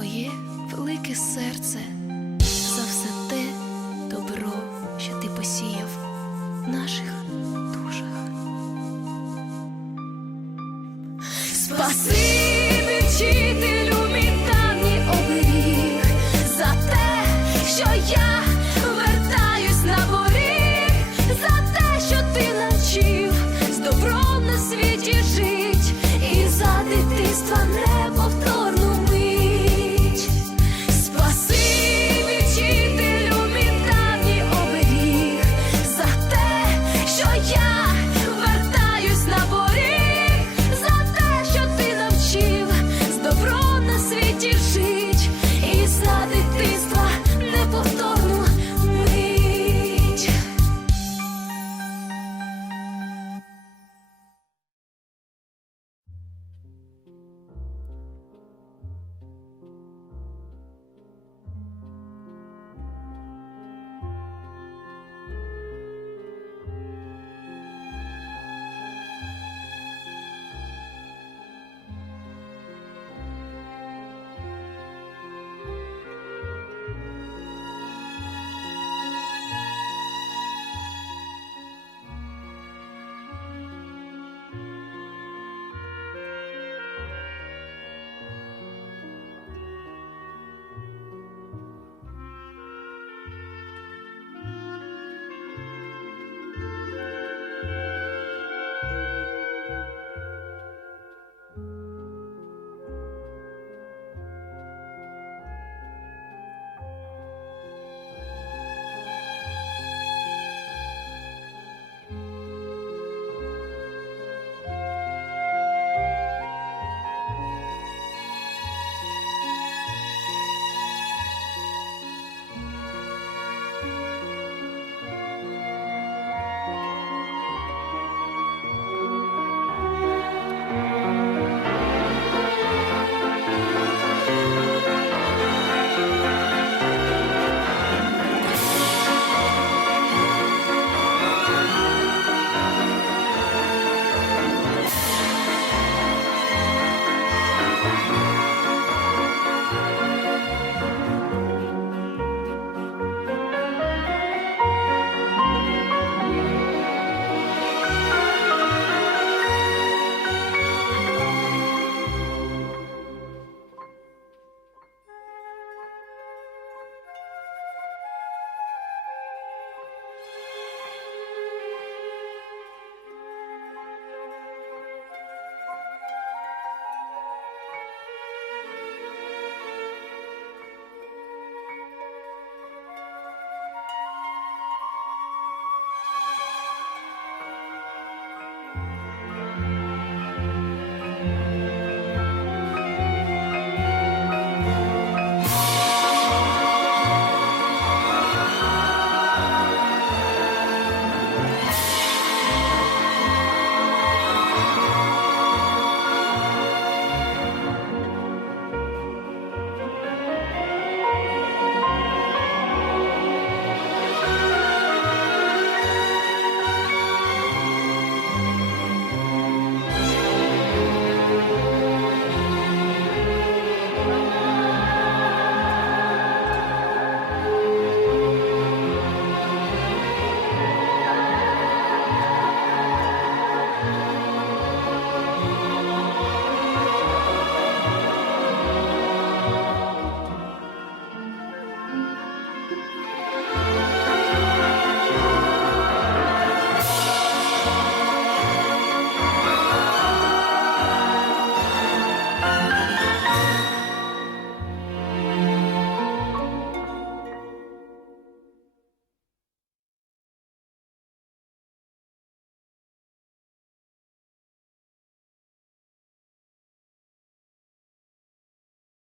твоє велике серце за все те добро, що ти посіяв в наших душах. Спаси!